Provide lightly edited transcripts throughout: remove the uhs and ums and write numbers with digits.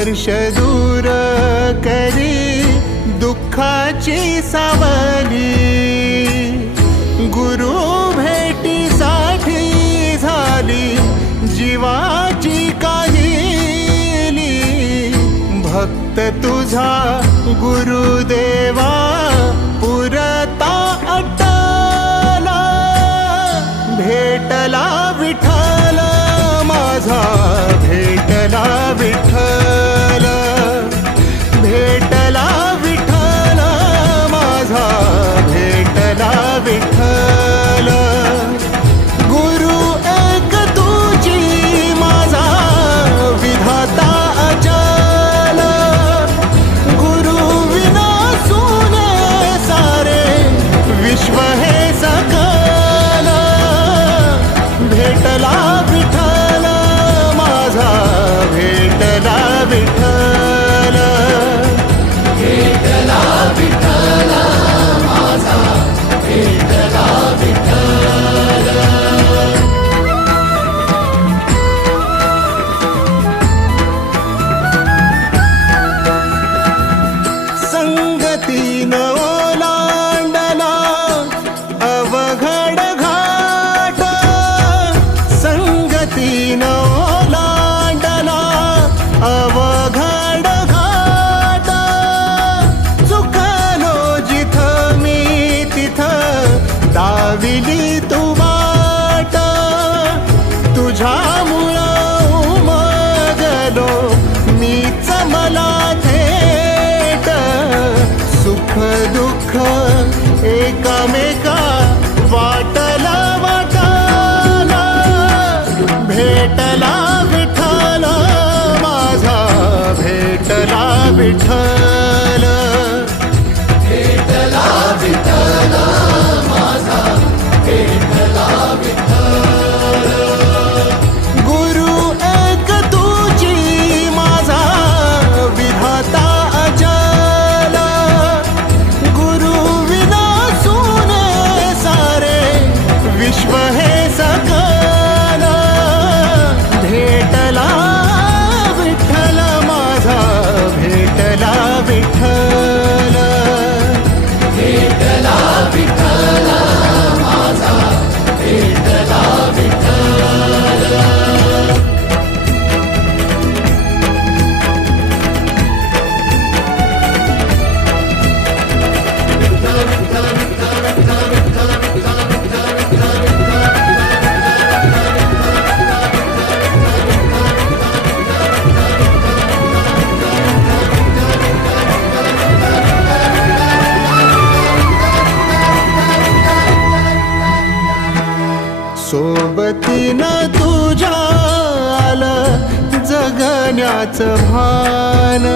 स्पर्श दूर करी दुःखाची सावली, गुरु भेटीसाठी झाली जीवाची काहिली। भक्त तुझा गुरुदेवा पुरता अटला, भेटला विठ्ठल माझा, भेटला विठ्ठल, भेटला विठ्ठल माझा, भेटला विठ्ठल। गुरु एक तुझी माझा विधाता अचल, गुरु विना सुने सारे विश्व हे सकल। भेटला विठ्ठल माझा, भेटला विठ्ठल, भेटला विठ्ठल माझा, भेटला विठ्ठल। संगतीन ओलांडला अवघड घाट, संगतीन ओलांडला अवघड घाट। चुकलो जिथं मी तिथं दाविली तू वाट, तुझ्यामुळं उमगलो मीच मला थेट। सुख दुःख एकामेका वाटला वाटाला, भेटला विठ्ठल माझा, भेटला विठ्ठल, भेटला विठ्ठल माझा, भेटला विठ्ठल। गुरु एक तुझी माझा विधाता अचल, गुरु विना सुने सारे विश्व हे सकल। भेटला विठ्ठल माझा, भेटला विठ्ठल, भेटला विठ्ठल माझा, भेटला विठ्ठल। सोबतीनं तुझ्या आलं जगण्याचं भान,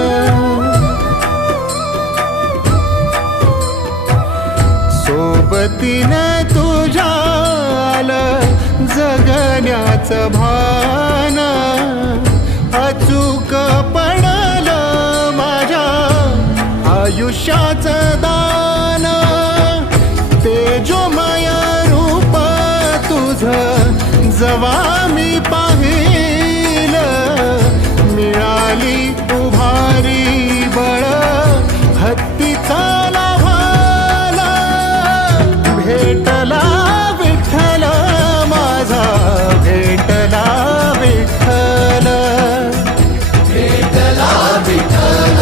सोबतीनं तुझ्या आलं जगण्याचं भान। अचूक पडलं माझ्या आयुष्याचं दान, तेजोमय रूप तुझं जवा मी पाहिलं, मिळाली उभारी बळ हत्तीचा लाभाला। भेटला विठ्ठल माझा, भेटला विठ्ठल, भेटला विठ्ठल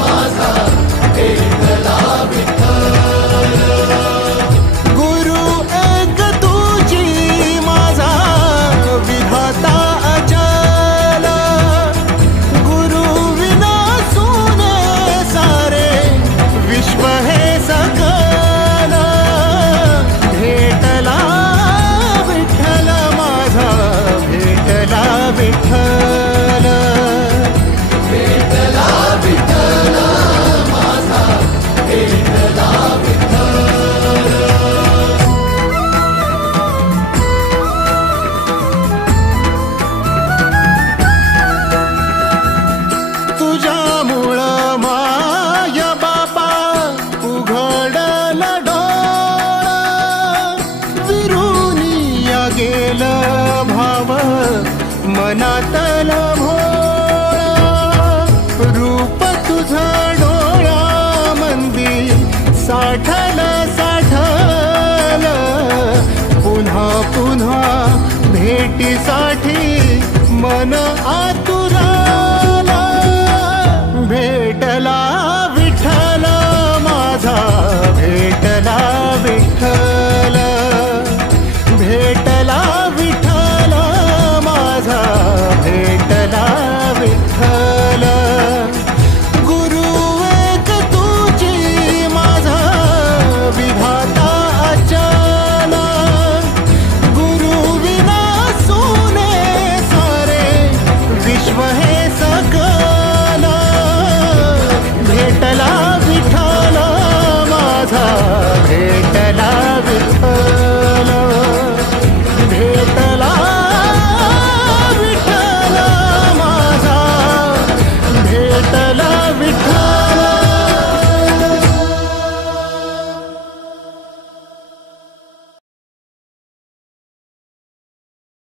माझा, भेटला विठ्ठल। गुरु एक तुझी माझा विधाता अचल, गुरु विना सुने सारे विश्व हे सकल। भेटला विठ्ठल माझा, भेटला विठ्ठल, भेटला विठ्ठल माझा, भेटला विठ्ठल। तुझ्यामुळं माय बापा उघडलं डोळं, विरुनिया गेलं भाव मनातलं भोळं। भेटीसाठी मन आत